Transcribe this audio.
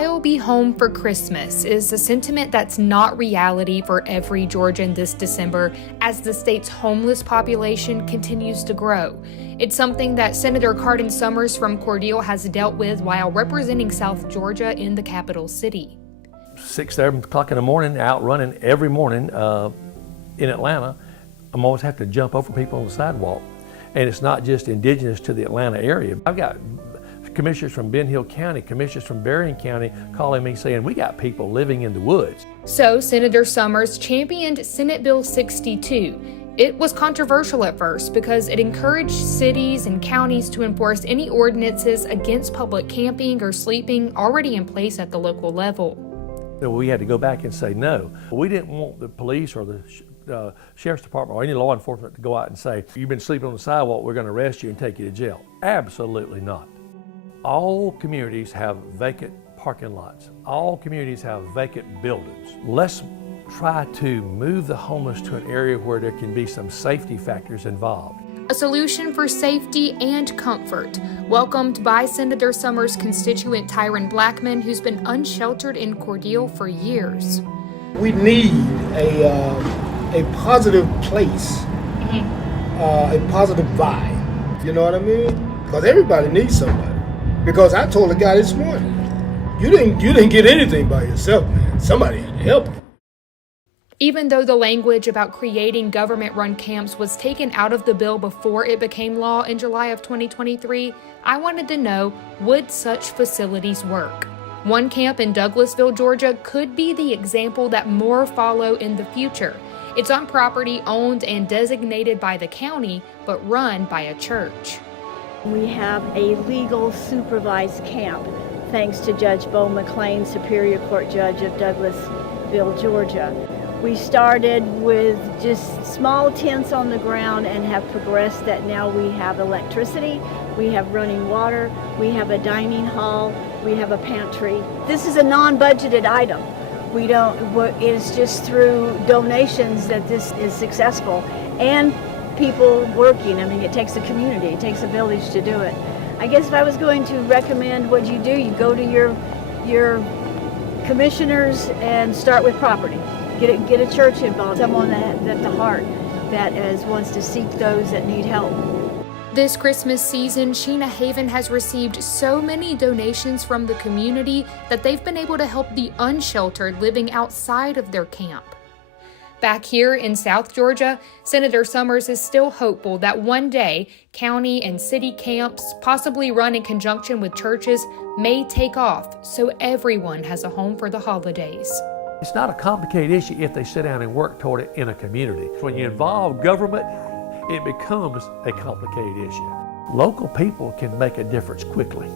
I'll be home for Christmas is a sentiment that's not reality for every Georgian this December as the state's homeless population continues to grow. It's something that Senator Carden Summers from Cordele has dealt with while representing South Georgia in the capital city. 6, 7 o'clock in the morning, out running every morning in Atlanta. I'm always have to jump over people on the sidewalk. And it's not just indigenous to the Atlanta area. I've got commissioners from Ben Hill County, commissioners from Berrien County calling me saying, we got people living in the woods. So Senator Summers championed Senate Bill 62. It was controversial at first because it encouraged cities and counties to enforce any ordinances against public camping or sleeping already in place at the local level. So we had to go back and say no. We didn't want the police or the Sheriff's Department or any law enforcement to go out and say, you've been sleeping on the sidewalk, we're going to arrest you and take you to jail. Absolutely not. All communities have vacant parking lots. All communities have vacant buildings. Let's try to move the homeless to an area where there can be some safety factors involved. A solution for safety and comfort, welcomed by Senator Summers' constituent Tyron Blackman, who's been unsheltered in Cordele for years. We need a positive place, a positive vibe. You know what I mean? Because everybody needs somebody. Because I told the guy this morning, you didn't get anything by yourself, man. Somebody had to help you. Even though the language about creating government-run camps was taken out of the bill before it became law in July of 2023, I wanted to know, would such facilities work? One camp in Douglasville, Georgia could be the example that more follow in the future. It's on property owned and designated by the county, but run by a church. We have a legal supervised camp, thanks to Judge Bo McLean, Superior Court Judge of Douglasville, Georgia. We started with just small tents on the ground and have progressed that now we have electricity, we have running water, we have a dining hall, we have a pantry. This is a non-budgeted item. It's just through donations that this is successful and people working. I mean, it takes a community, it takes a village to do it. I guess if I was going to recommend what you do, you go to your commissioners and start with property. Get a church involved, someone that at the heart that wants to seek those that need help. This Christmas season, Sheena Haven has received so many donations from the community that they've been able to help the unsheltered living outside of their camp. Back here in South Georgia, Senator Summers is still hopeful that one day county and city camps, possibly run in conjunction with churches, may take off so everyone has a home for the holidays. It's not a complicated issue if they sit down and work toward it in a community. When you involve government, it becomes a complicated issue. Local people can make a difference quickly.